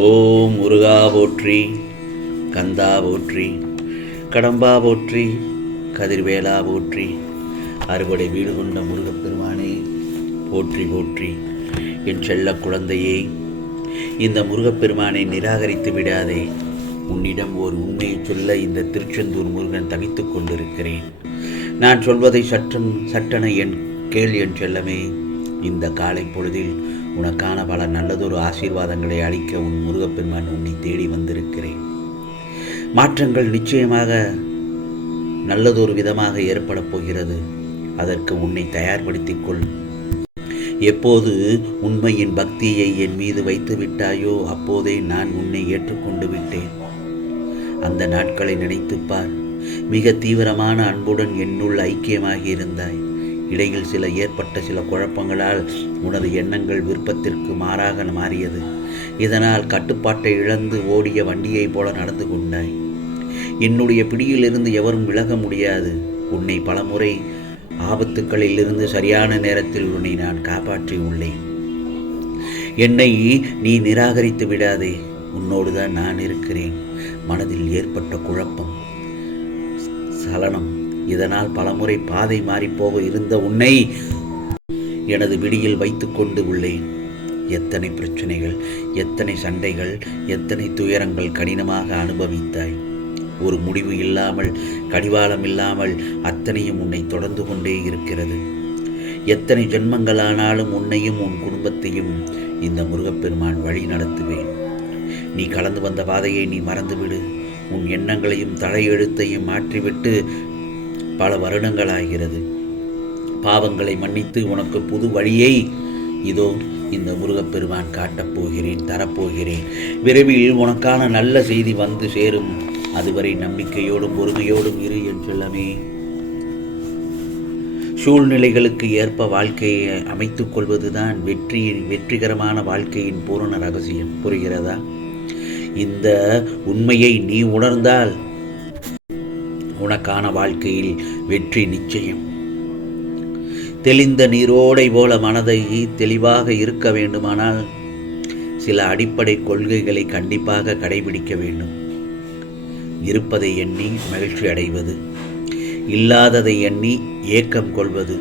ஓம் முருகா போற்றி கந்தா போற்றி கடம்பா போற்றி கதிர்வேலா போற்றி அறுவடை வீடு கொண்ட முருகப்பெருமானே போற்றி போற்றி. என் செல்ல குழந்தையே இந்த முருகப்பெருமானை நிராகரித்து விடாதே. உன்னிடம் ஒரு உண்மையை சொல்ல இந்த திருச்செந்தூர் முருகன் தவித்துக் கொண்டிருக்கிறேன். நான் சொல்வதை சற்றும் சட்டென என் கேள் என் செல்லமே இந்த காலை பொழுதில் உனக்கான பல நல்லதொரு ஆசீர்வாதங்களை அளிக்க உன் முருகப்பெருமான் உன்னை தேடி வந்திருக்கிறேன். மாற்றங்கள் நிச்சயமாக நல்லதொரு விதமாக ஏற்படப் போகிறது. அதற்கு உன்னை தயார்படுத்திக் கொள் எப்போது உண்மையின் பக்தியை என் மீது வைத்து விட்டாயோ அப்போதே நான் உன்னை ஏற்றுக்கொண்டு விட்டேன். அந்த நாட்களை நினைத்துப் பார். மிக தீவிரமான அன்புடன் என்னுள் ஐக்கியமாகி இருந்தாய். இடையில் சில ஏற்பட்ட சில குழப்பங்களால் உனது எண்ணங்கள் விருப்பத்திற்கு மாறாக மாறியது. இதனால் கட்டுப்பாட்டை இழந்து ஓடிய வண்டியைப் போல நடந்து கொண்டாய். என்னுடைய பிடியிலிருந்து எவரும் விலக முடியாது. உன்னை பலமுறை ஆபத்துக்களில் இருந்து சரியான நேரத்தில் உன்னை நான் காப்பாற்றி உள்ளேன். என்னை நீ நிராகரித்து விடாதே. உன்னோடு தான் நான் இருக்கிறேன். மனதில் ஏற்பட்ட குழப்பம் சலனம் இதனால் பலமுறை பாதை மாறிப்போக இருந்த உன்னை எனது விடியில் வைத்துக்கொண்டு உள்ளேன். எத்தனை பிரச்சனைகள் எத்தனை சண்டைகள் எத்தனை துயரங்கள் கடினமாக அனுபவித்தாய். ஒரு முடிவு இல்லாமல் கடிவாளம் இல்லாமல் அத்தனையும் உன்னை தொடர்ந்து கொண்டே இருக்கிறது. எத்தனை ஜென்மங்களானாலும் உன்னையும் உன் குடும்பத்தையும் இந்த முருகப்பெருமான் வழி நடத்துவேன். நீ கலந்து வந்த பாதையை நீ மறந்துவிடு. உன் எண்ணங்களையும் தலையெழுத்தையும் மாற்றிவிட்டு பல வருடங்களாகிறது. பாவங்களை மன்னித்து உனக்கு புது வழியை இதோ இந்த முருகப்பெருமான் காட்டப் போகிறேன் தரப்போகிறேன். விரைவில் உனக்கான நல்ல செய்தி வந்து சேரும். அதுவரை நம்பிக்கையோடும் பொறுமையோடும் இரு என் செல்லமே. சூழ்நிலைகளுக்கு ஏற்ப வாழ்க்கையை அமைத்துக் கொள்வதுதான் வெற்றியின் வெற்றிகரமான வாழ்க்கையின் பூரண ரகசியம். புரிகிறதா? இந்த உண்மையை நீ உணர்ந்தால் உனக்கான வாழ்க்கையில் வெற்றி நிச்சயம். தெளிந்த நீரோடை போல மனதை தெளிவாக இருக்க வேண்டுமானால் சில அடிப்படை கொள்கைகளை கண்டிப்பாக கடைபிடிக்க வேண்டும். இருப்பதை எண்ணி மகிழ்ச்சி அடைவது இல்லாததை எண்ணி ஏக்கம் கொள்வது.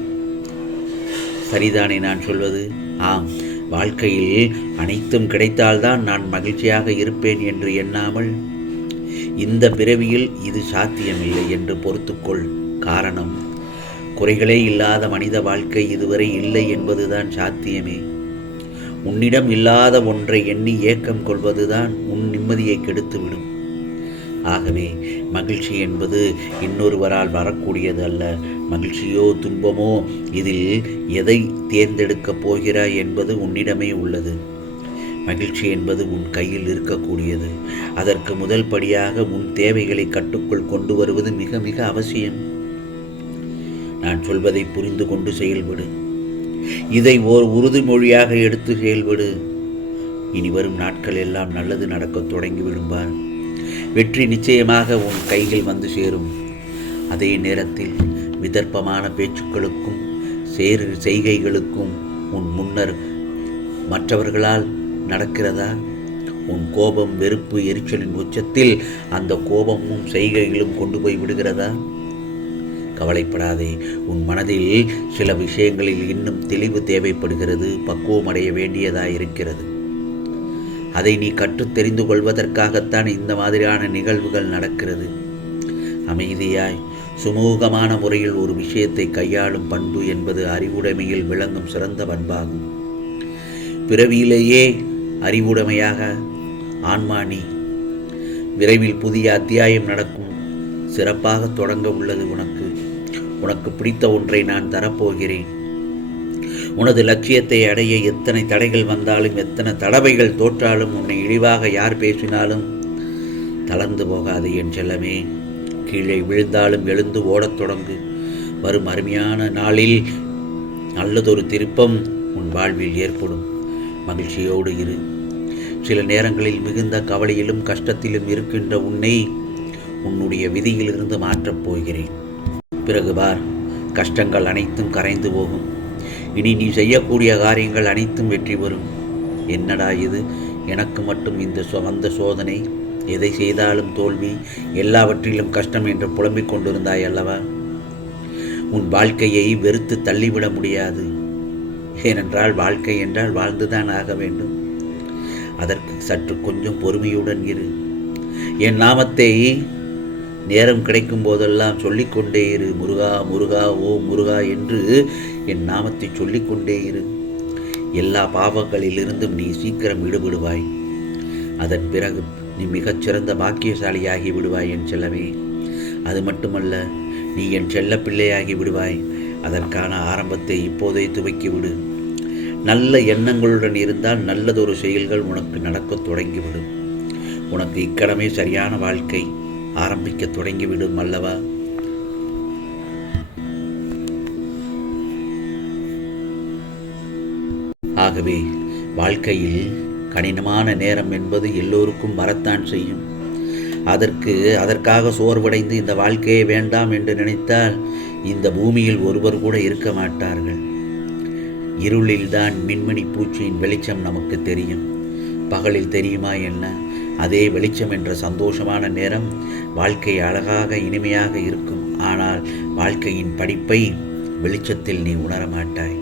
சரிதானே நான் சொல்வது? ஆம் வாழ்க்கையில் அனைத்தும் கிடைத்தால்தான் நான் மகிழ்ச்சியாக இருப்பேன் என்று எண்ணாமல் இந்த பிறவியில் இது சாத்தியமில்லை என்று பொறுத்துக்கொள். காரணம் குறைகளே இல்லாத மனித வாழ்க்கை இதுவரை இல்லை என்பதுதான் சாத்தியமே. உன்னிடம் இல்லாத ஒன்றை எண்ணி ஏக்கம் கொள்வதுதான் உன் நிம்மதியை கெடுத்துவிடும். ஆகவே மகிழ்ச்சி என்பது இன்னொருவரால் வரக்கூடியது அல்ல. மகிழ்ச்சியோ துன்பமோ இதில் எதை தேர்ந்தெடுக்கப் போகிறாய் என்பது உன்னிடமே உள்ளது. மகிழ்ச்சி என்பது உன் கையில் இருக்கக்கூடியது. அதற்கு முதல் படியாக உன் தேவைகளை கட்டுக்குள் கொண்டு வருவது மிக மிக அவசியம். நான் சொல்வதை புரிந்து கொண்டு செயல்படு. இதை ஓர் உறுதிமொழியாக எடுத்து செயல்படு. இனி வரும் நாட்கள் எல்லாம் நல்லது நடக்கத் தொடங்கி விடும்பார். வெற்றி நிச்சயமாக உன் கையில் வந்து சேரும். அதே நேரத்தில் விதர்ப்பமான பேச்சுக்களுக்கும் சேரு செய்கைகளுக்கும் உன் முன்னர் மற்றவர்களால் நடக்கிறதா? உன் கோபம் வெறுப்பு எரிச்சலின் உச்சத்தில் அந்த கோபமும் செய்கைகளும் கொண்டு போய் விடுகிறதா? கவலைப்படாதே உன் மனதில் சில விஷயங்களில் இன்னும் தெளிவு தேவைப்படுகிறது பக்குவம் அடைய வேண்டியதாக இருக்கிறது. அதை நீ கற்று தெரிந்து கொள்வதற்காகத்தான் இந்த மாதிரியான நிகழ்வுகள் நடக்கிறது. அமைதியாய் சுமூகமான முறையில் ஒரு விஷயத்தை கையாளும் பண்பு என்பது அறிவுடைமையில் விளங்கும் சிறந்த பண்பாகும். பிறவியிலேயே அறிவுடைமையாக. ஆன்மானி விரைவில் புதிய அத்தியாயம் நடக்கும். சிறப்பாக தொடங்க உள்ளது உனக்கு. உனக்கு பிடித்த ஒன்றை நான் தரப்போகிறேன். உனது லட்சியத்தை அடைய எத்தனை தடைகள் வந்தாலும் எத்தனை தடவைகள் தோற்றாலும் உன்னை இழிவாக யார் பேசினாலும் தளர்ந்து போகாது என் செல்லமே. கீழே விழுந்தாலும் எழுந்து ஓடத் தொடங்கு. வரும் அருமையான நாளில் நல்லதொரு திருப்பம் உன் வாழ்வில் ஏற்படும். மகிழ்ச்சியோடு இரு. சில நேரங்களில் மிகுந்த கவலையிலும் கஷ்டத்திலும் இருக்கின்ற உன்னை உன்னுடைய விதியிலிருந்து மாற்றப் போகிறேன். பிறகு பார் கஷ்டங்கள் அனைத்தும் கரைந்து போகும். இனி நீ செய்யக்கூடிய காரியங்கள் அனைத்தும் வெற்றி பெறும். என்னடா இது? எனக்கு மட்டும் இந்த சொந்த சோதனை? எதை செய்தாலும் தோல்வி எல்லாவற்றிலும் கஷ்டம் என்று புலம்பிக் கொண்டிருந்தாய் அல்லவா? உன் வாழ்க்கையை வெறுத்து தள்ளிவிட முடியாது. ஏனென்றால் வாழ்க்கை என்றால் வாழ்ந்துதான் ஆக வேண்டும். அதற்கு சற்று கொஞ்சம் பொறுமையுடன் இரு. என் நாமத்தை நேரம் கிடைக்கும் போதெல்லாம் சொல்லிக்கொண்டே இரு. முருகா முருகா ஓ முருகா என்று என் நாமத்தை சொல்லிக்கொண்டே இரு. எல்லா பாவங்களிலிருந்தும் நீ சீக்கிரம் விடுபடுவாய். அதன் பிறகு நீ மிகச்சிறந்த பாக்கியசாலியாகி விடுவாய் என் செல்லவே அது மட்டுமல்ல நீ என் செல்ல பிள்ளையாகி விடுவாய். அதற்கான ஆரம்பத்தை இப்போதே துவக்கி விடு நல்ல எண்ணங்களுடன் இருந்தால் நல்லதொரு செயல்கள் உனக்கு நடக்கத் தொடங்கிவிடும். உனக்கு இக்கடமே சரியான வாழ்க்கை ஆரம்பிக்க தொடங்கிவிடும் அல்லவா? ஆகவே வாழ்க்கையில் கடினமான நேரம் என்பது எல்லோருக்கும் வரத்தான் செய்யும். அதற்கு அதற்காக சோர்வடைந்து இந்த வாழ்க்கையே வேண்டாம் என்று நினைத்தால் இந்த பூமியில் ஒருவர் கூட இருக்க மாட்டார்கள். இருளில்தான் மின்மினி பூச்சியின் வெளிச்சம் நமக்கு தெரியும். பகலில் தெரியுமா என்ன? அதே வெளிச்சம் என்ற சந்தோஷமான நேரம் வாழ்க்கை அழகாக இனிமையாக இருக்கும். ஆனால் வாழ்க்கையின் படிப்பை வெளிச்சத்தில் நீ உணர மாட்டாய்.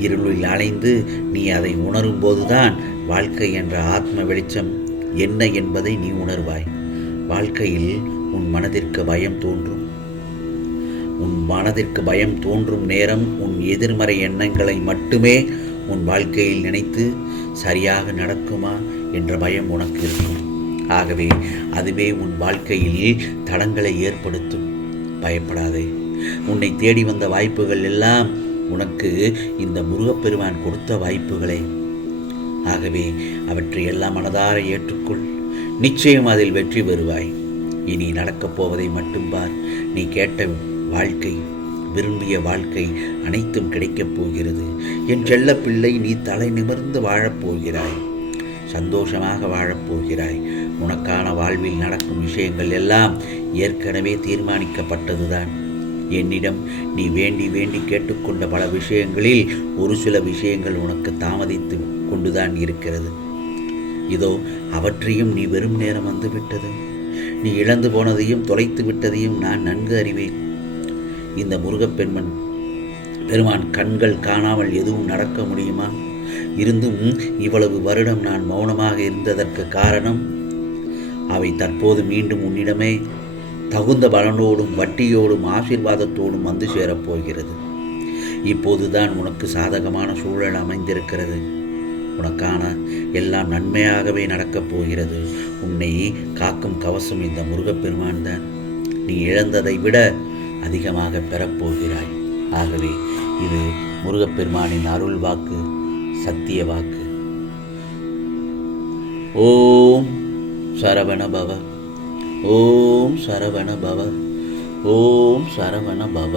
இருளில் அலைந்து நீ அதை உணரும் போதுதான் வாழ்க்கை என்ற ஆத்ம வெளிச்சம் என்ன என்பதை நீ உணர்வாய். வாழ்க்கையில் உன் மனதிற்கு பயம் தோன்றும். உன் மனதிற்கு பயம் தோன்றும் நேரம் உன் எதிர்மறை எண்ணங்களை மட்டுமே உன் வாழ்க்கையில் நினைத்து சரியாக நடக்குமா என்ற பயம் உனக்கு இருக்கும். ஆகவே அதுவே உன் வாழ்க்கையில் தடங்களை ஏற்படுத்தும். பயப்படாதே. உன்னை தேடி வந்த வாய்ப்புகள் எல்லாம் உனக்கு இந்த முருகப்பெருமான் கொடுத்த வாய்ப்புகளே. ஆகவே அவற்றை எல்லாம் மனதார ஏற்றுக்கொள். நிச்சயம் அதில் வெற்றி பெறுவாய். இனி நடக்கப் போவதை மட்டும் பார். நீ கேட்ட வாழ்க்கை விரும்பிய வாழ்க்கை அனைத்தும் கிடைக்கப் போகிறது. என் செல்ல பிள்ளை நீ தலை நிமிர்ந்து வாழப்போகிறாய் சந்தோஷமாக வாழப்போகிறாய் உனக்கான வாழ்வில் நடக்கும் விஷயங்கள் எல்லாம் ஏற்கனவே தீர்மானிக்கப்பட்டதுதான். என்னிடம் நீ வேண்டி வேண்டி கேட்டுக்கொண்ட பல விஷயங்களில் ஒரு சில விஷயங்கள் உனக்கு தாமதித்து கொண்டுதான் இருக்கிறது. இதோ அவற்றையும் நீ வெறும் நேரம் வந்துவிட்டது நீ இழந்து போனதையும் தொலைத்து விட்டதையும் நான் நன்கு அறிவேன். இந்த முருகப்பெண்மன் பெருமான் கண்கள் காணாமல் எதுவும் நடக்க முடியுமா? இருந்தும் இவ்வளவு வருடம் நான் மௌனமாக இருந்ததற்கு காரணம் அவை தற்போது மீண்டும் உன்னிடமே தகுந்த பலனோடும் வட்டியோடும் ஆசீர்வாதத்தோடும் வந்து சேரப்போகிறது இப்போதுதான் உனக்கு சாதகமான சூழல் அமைந்திருக்கிறது. உனக்கான எல்லாம் நன்மையாகவே நடக்கப் போகிறது. உன்னை காக்கும் கவசம் இந்த முருகப்பெருமான் தான். நீ இழந்ததை விட அதிகமாக பெறப்போகிறாய். ஆகவே இது முருகப்பெருமானின் அருள் வாக்கு சத்திய வாக்கு. ஓம் சரவண பவ ஓம் சரவண பவ ஓம் சரவண பவ